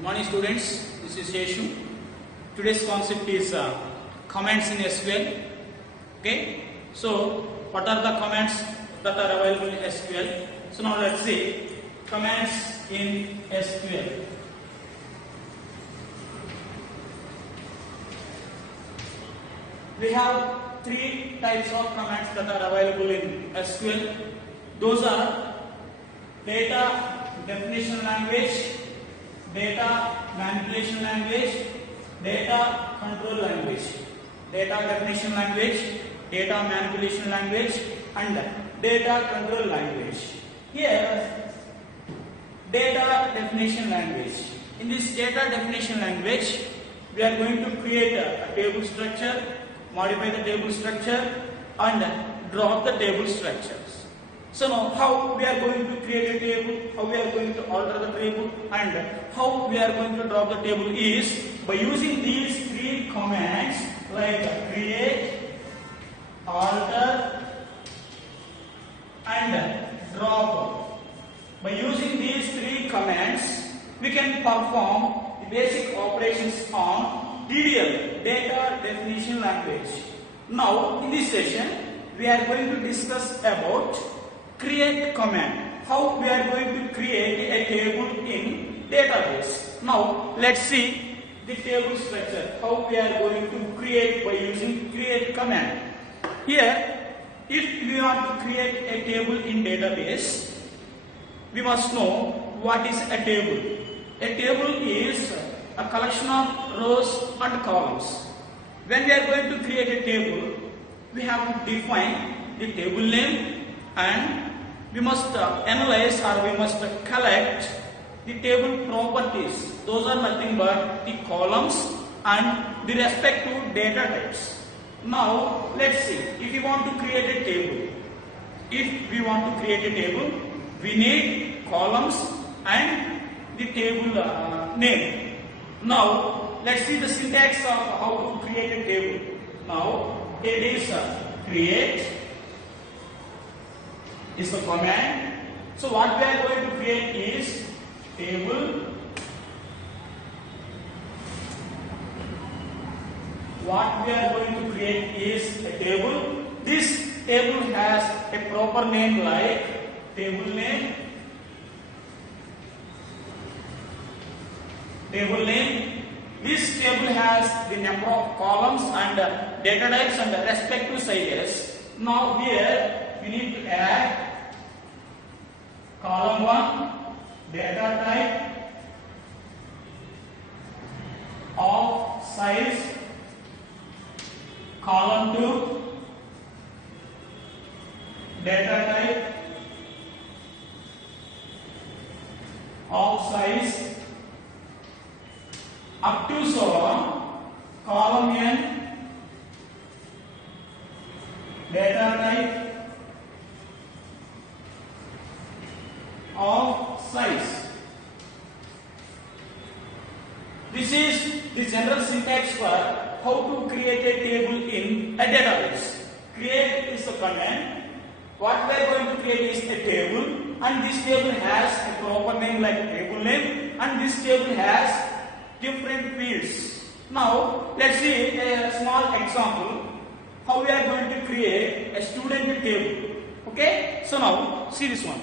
Good morning students, this is Yeshu. Today's concept is comments in SQL. Okay, so what are the comments that are available in SQL? So now let's see comments in SQL. We have three types of commands that are available in SQL. Those are data definition language, data manipulation language, data control language. Data definition language, data manipulation language, and data control language. Here, data definition language. In this data definition language, we are going to create a table structure, modify the table structure, and drop the table structures. So now how we are going to create a table, how we are going to alter the table, and how we are going to drop the table is by using these three commands like create, alter, and drop. By using these three commands, we can perform the basic operations on DDL, data definition language. Now in this session, we are going to discuss about create command, how we are going to create a table in database. Now let's see the table structure, how we are going to create by using create command. Here, if we want to create a table in database, we must know what is a table. A table is a collection of rows and columns. When we are going to create a table, we have to define the table name, and we must analyze or we must collect the table properties. Those are nothing but the columns and the respective data types. Now let's see, if we want to create a table, we need columns and the table name. Now let's see the syntax of how to create a table. Now it is create is the command. So what we are going to create is table. What we are going to create is a table. This table has a proper name like table name. Table name. This table has the number of columns and data types and respective sizes. Now here we need to add column 1, data type of size, column 2, data type of size, up to so on, column n, data type of size. This is the general syntax for how to create a table in a database. Create is the command. What we are going to create is a table, and this table has a proper name like table name, and this table has different fields. Now let's see a small example how we are going to create a student table. Okay, so now see this one.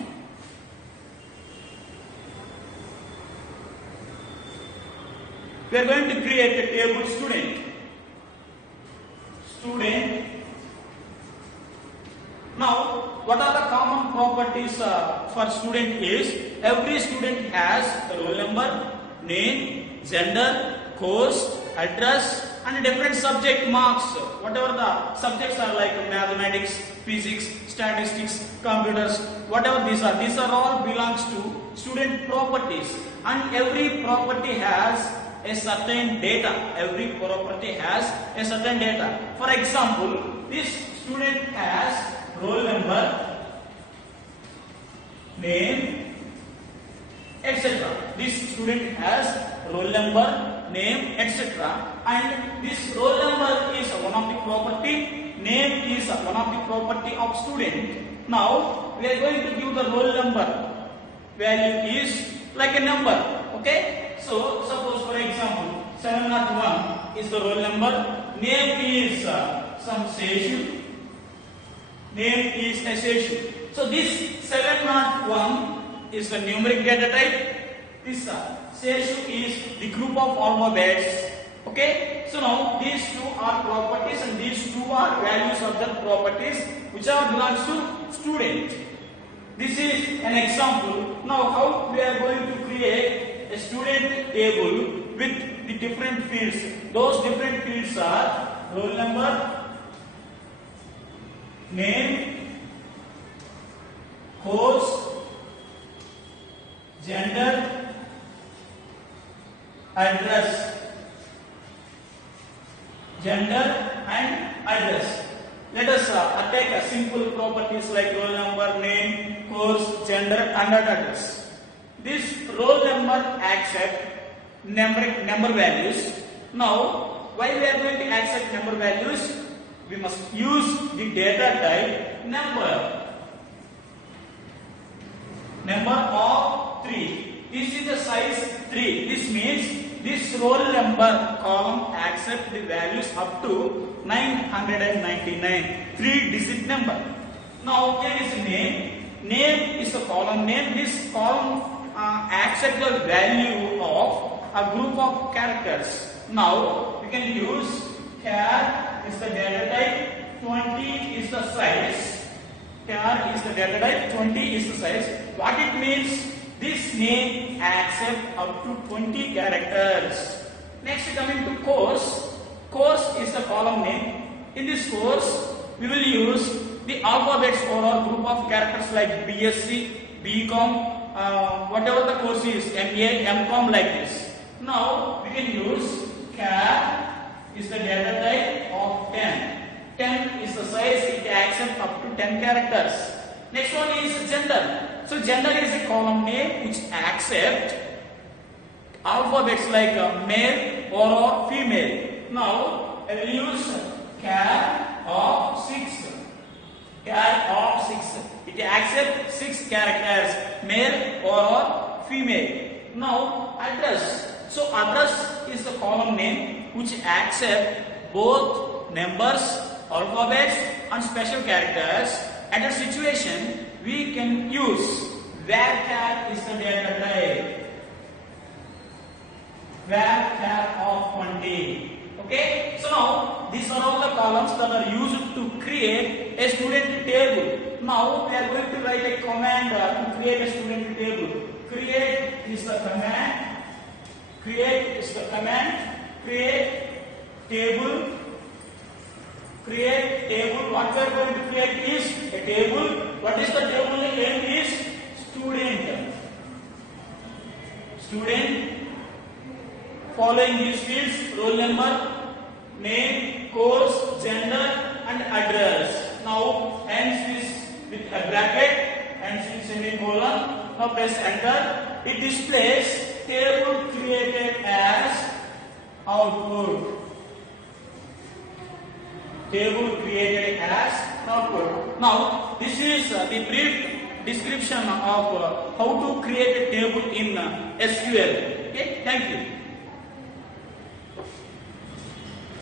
We are going to create a table student. Now, what are the common properties for student is every student has a roll number, name, gender, course, address, and different subject marks. Whatever the subjects are like mathematics, physics, statistics, computers, whatever these are all belongs to student properties. And every property has a certain data. Every property has a certain data. For example, this student has roll number, name, etc. This student has roll number, name, etc. And this roll number is one of the property, name is one of the property of student. Now we are going to give the roll number value is like a number. Okay, so is the roll number. Name is some Seshu. Name is a Seshu. So this 701 is the numeric data type. This Seshu is the group of alphabets. Okay. So now these two are properties and these two are values of the properties which are belongs to student. This is an example. Now how we are going to create a student table with the different fields. Those different fields are roll number, name, course, gender, address. Gender and address. Let us take a simple properties like roll number, name, course, gender and address. This roll number accept number values. Now, why we are going to accept number values? We must use the data type number. Number of 3. This is the size 3. This means this roll number column accept the values up to 999, 3-digit number. Now here is name. Name is the column name. This column accept the value of a group of characters. Now we can use char is the data type, 20 is the size. Char is the data type, 20 is the size. What it means? This name accept up to 20 characters. Next coming to course. Course is the column name. In this course, we will use the alphabets or a group of characters like BSc, BCom, whatever the course is, MA, MCom like this. Now we can use char is the data type of 10. 10 is the size, it accepts up to 10 characters. Next one is gender. So gender is a column name which accept alphabets like male or female. Now I will use char of 6. Char of 6. It accepts 6 characters, male or female. Now address. So address is the column name which accept both numbers, alphabets and special characters. At a situation we can use varchar is the data type. Varchar of 20. Okay. So now these are all the columns that are used to create a student table. Now we are going to write a command to create a student table. Create is the command. Create is the command. Create table. Create table. What we are going to create is a table. What is the table name is student. Student. Following these fields, roll number, name, course, gender and address. Now ends this with a bracket, ends with semicolon. Now press enter. It displays table created as output. Table created as output. Now this is the brief description of how to create a table in SQL. Okay, thank you.